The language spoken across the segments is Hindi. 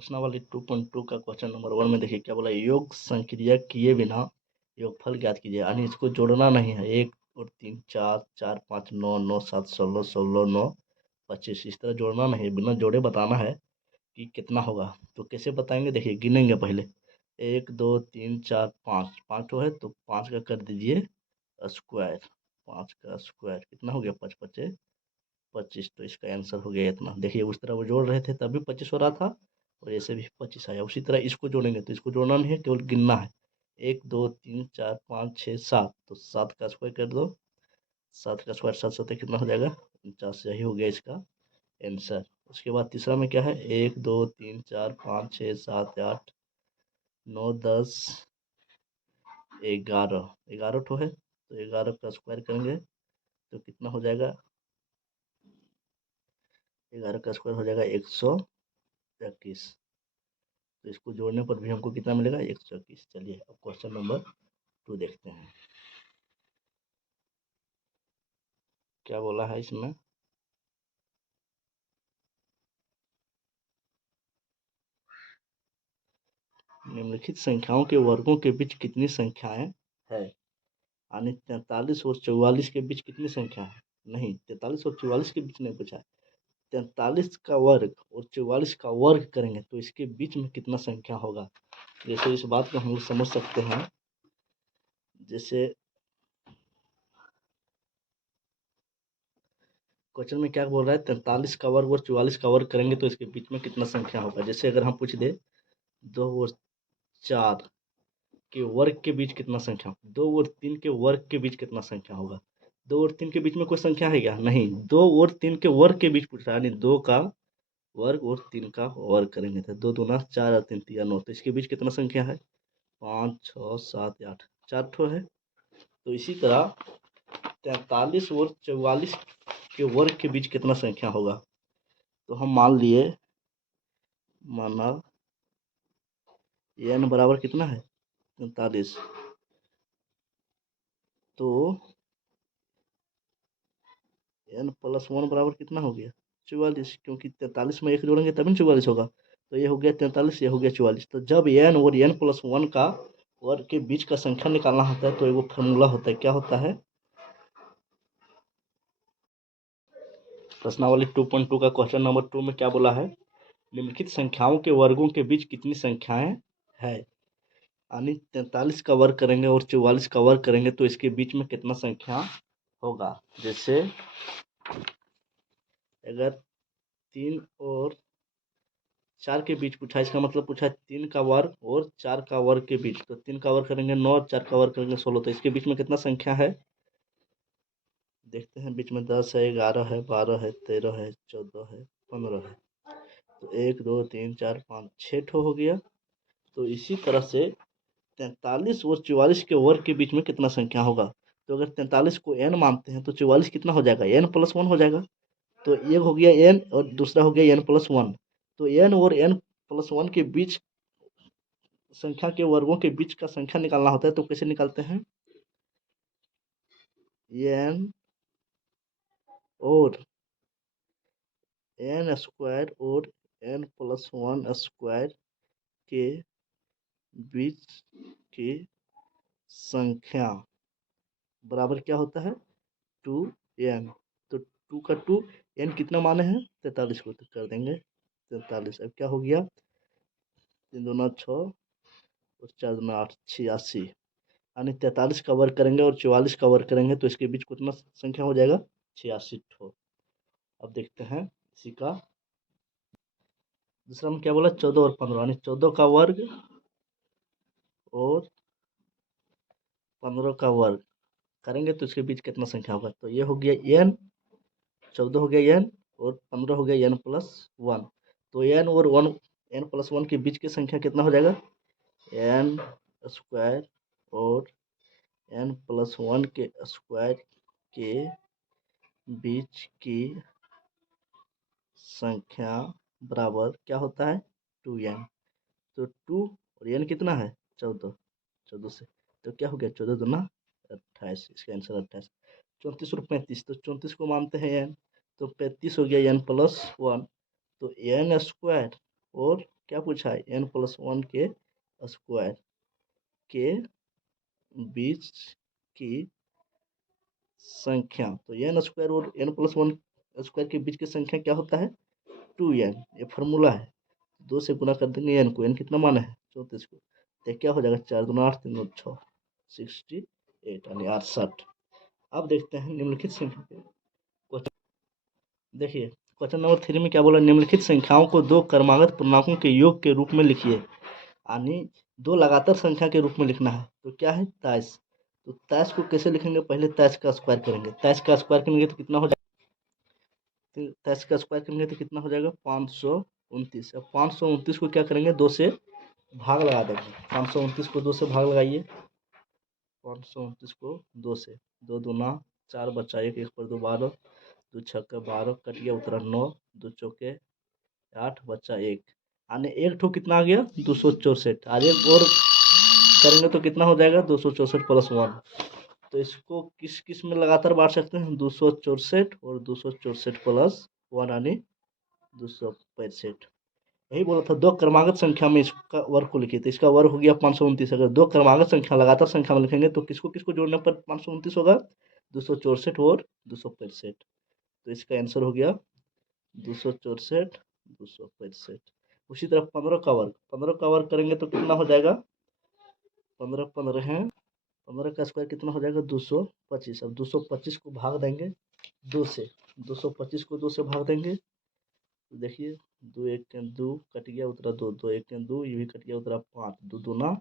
प्रश्नावली 2.2 का क्वेश्चन नंबर 1 में देखिए क्या बोला, योग संक्रिया किए बिना योगफल ज्ञात कीजिए। यानी इसको जोड़ना नहीं है। 1 और 3 4 4 5 9 9 7 16 16 9 25 इस तरह जोड़ना नहीं है, बिना जोड़े बताना है कि कितना होगा। तो कैसे बताएंगे, देखिए गिनेंगे पहले। 1 2 3 4 5 5 है तो 5 का कर दीजिए स्क्वायर। 5 का स्क्वायर कितना हो गया, 5 पचे 25। तो इसका आंसर हो गया इतना। देखिए उस तरह वो जोड़ रहे थे तभी 25 हो रहा था और ऐसे भी 25 आया। उसी तरह इसको जोड़ेंगे तो इसको जोड़ना नहीं है, केवल गिनना है। 1 2 3 4 5 6 7 तो 7 का स्क्वायर कर दो। 7 का स्क्वायर 7 7 कितना हो जाएगा, 49। यही हो गया इसका आंसर। उसके बाद तीसरा में क्या है, 1 2 3 4 5 6 7 8 9 10 11 11 ठो है तो 11 का स्क्वायर करेंगे तो कितना हो जाएगा, 11 का स्क्वायर हो जाएगा 121। तो इसको जोड़ने पर भी हमको कितना मिलेगा, 121। चलिए अब क्वेश्चन नंबर 2 देखते हैं क्या बोला है इसमें। निम्नलिखित संख्याओं के वर्गों के बीच कितनी संख्याएं है। यानी 43 और 44 के बीच कितनी संख्या है, नहीं 43 और 44 के बीच नहीं पूछा है। 43 का वर्ग और 44 का वर्ग करेंगे तो इसके बीच में कितना संख्या होगा। जैसे इस बात को हम लोग समझ सकते हैं, जैसे क्वेश्चन में क्या बोल रहा है, 43 का वर्ग और 44 का वर्ग करेंगे तो इसके बीच में कितना संख्या होगा। जैसे अगर हम पूछ दे 2 और 4 के वर्ग के बीच कितना संख्या, 2 और 3 के वर्ग के बीच कितना संख्या होगा। 2 और 3 के बीच में कोई संख्या है क्या, नहीं। 2 और 3 के वर्ग के बीच पूछ रहा है, यानी 2 का वर्ग और 3 का वर्ग करेंगे तो 2 दूना 4 और 3 तिया 9। तो इसके बीच कितना संख्या है, 5 6 7 8 4 ठो है। तो इसी तरह 43 और 44 के वर्ग के बीच कितना संख्या होगा। तो हम मान लिए, माना n बराबर कितना है 43, तो n+1 बराबर कितना हो गया 44, क्योंकि 43 में 1 जोड़ेंगे तभी 44 होगा। तो ये हो गया 43, ये हो गया 44। तो जब n और n+1 का वर्ग के बीच का संख्या निकालना होता है तो एगो फार्मूला होता है, क्या होता है। प्रश्नावली 2.2 का क्वेश्चन नंबर 2 में क्या बोला है, निम्नलिखित संख्याओं के वर्गों के बीच कितनी संख्याएं है। यानी 43 का वर्ग करेंगे और 44 का वर्ग करेंगे तो इसके बीच में कितना संख्या होगा। जैसे अगर 3 और 4 के बीच पूछा, इसका मतलब पूछा है 3 का वर्ग और 4 का वर्ग के बीच। तो 3 का वर्ग करेंगे 9, 4 का वर्ग करेंगे 16। तो इसके बीच में कितना संख्या है, देखते हैं। बीच में 10 है, 11 है, 12 है, 13 है, 14 है, 15 है। तो 1 2 3 4 5 6 ठो हो गया। तो इसी तरह से 43 और 44 के वर्ग के बीच में कितना संख्या होगा। तो अगर 43 को n मानते हैं तो 44 कितना हो जाएगा, n+1 हो जाएगा। तो एक हो गया n और दूसरा हो गया n+1। तो n और n+1 के बीच संख्या के वर्गों के बीच का संख्या निकालना होता है। तो कैसे निकालते हैं, n और n स्क्वायर और n+1 स्क्वायर के बीच की संख्या बराबर क्या होता है 2n। तो 2 का 2 n कितना माने हैं 43 को, तो कर देंगे 43। अब क्या हो गया, 3 दूना 6 और 4 दूना 8 86। यानी 43 का वर्ग करेंगे और 44 का वर्ग करेंगे तो इसके बीच कितना संख्या हो जाएगा 86 ठो। अब देखते हैं इसी का दूसरा में क्या बोला, 14 और 15। यानी 14 का वर्ग और 15 का वर्ग करेंगे तो इसके बीच कितना संख्या होगा। तो ये हो गया n, 14 हो गया n और 15 हो गया n+1। तो n और 1 n+1 के बीच की संख्या कितना हो जाएगा, n स्क्वायर और n+1 के स्क्वायर के बीच की संख्या बराबर क्या होता है 2n। तो 2 और n कितना है 14, 14 से तो क्या हो गया 14 दूना 28। इसका आंसर 28। 34 और 35, तो 34 को मानते हैं n, तो 35 हो गया n+1। तो n स्क्वायर और क्या पूछा है, n+1 के स्क्वायर के बीच की संख्या। तो n स्क्वायर और n+1 स्क्वायर के बीच की संख्या क्या होता है, 2n। ये फार्मूला है। 2 से गुना कर देंगे n को, n कितना माना है 34 को, तो क्या हो जाएगा 4 दूना 8 3 दूना 6, 68 यानी 68। अब देखते हैं निम्नलिखित संख्या के क्वेश्चन। देखिए क्वेश्चन नंबर 3 में क्या बोला, निम्नलिखित संख्याओं को दो क्रमागत पूर्णांकों के योग के रूप में लिखिए। यानी दो लगातार संख्या के रूप में लिखना है। तो क्या है, 23। तो 23 को कैसे लिखेंगे, पहले 23 का स्क्वायर करेंगे। 23 का स्क्वायर करेंगे तो कितना हो जाएगा, 23 का स्क्वायर करेंगे तो कितना हो जाएगा 529। अब 529 को क्या करेंगे, 2 से भाग लगा देंगे। 529 को 2 से भाग लगाइए। 529 को 2 से, 2 दूना 4 बचा 1, 1 पर 2 12, 2 छक्का 12, कट गया उत्तरा 9, 2 चौके 8 बचा 1। यानी एक ठो कितना आ गया 264। आज एक और करेंगे तो कितना हो जाएगा 264 + 1। तो इसको किस किस में लगातार बांट सकते हैं, 264 और 264 + 1 यानी 265। यही बोला था, दो क्रमागत संख्या में इसका वर्ग को लिखिए। तो इसका वर्ग हो गया 529। अगर दो क्रमागत संख्या लगातार संख्या में लिखेंगे तो किसको किसको जोड़ने पर 529 होगा, 264 और 265। तो इसका आंसर हो गया 264 265। उसी तरह 15 का वर्ग, 15 का वर्ग करेंगे तो कितना हो जाएगा, 15 15 है, 15 का स्क्वायर कितना हो जाएगा 225। अब 225 को भाग देंगे 2 से, 225 को 2 से भाग देंगे तो देखिए 2 1 के 2 कट गया उत्तरा 2, 2 1 के 2 ये भी कट गया उत्तरा 5, 2 दूना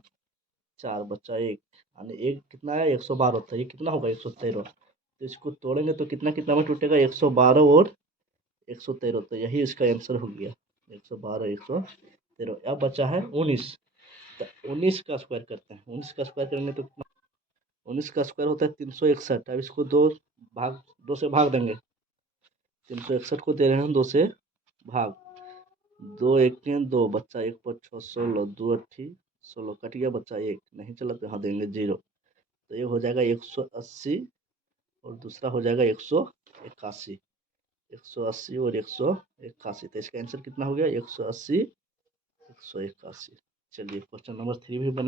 4 बचा 1। यानी एक कितना है 112 होता है, ये कितना होगा 113। तो इसको तोड़ेंगे तो कितना कितना में टूटेगा 112 और 113। तो यही इसका आंसर हो गया 112 113। अब बचा है 19। तो 19 का स्क्वायर करते हैं। 19 का स्क्वायर करेंगे तो कितना, 19 का स्क्वायर होता है 361। अब इसको दो से भाग देंगे। 361 को दे रहे हैं 2 से भाग, 2 1 के 2 बच्चा 1 पर 6 16, 2 8 16 कट गया बच्चा 1 नहीं चला तो यहाँ देंगे 0। तो ये हो जाएगा 180 और दूसरा हो जाएगा 181। 180 और 181। तो इसका आंसर कितना हो गया 180 181। चलिए क्वेश्चन नंबर 3 भी बन गया।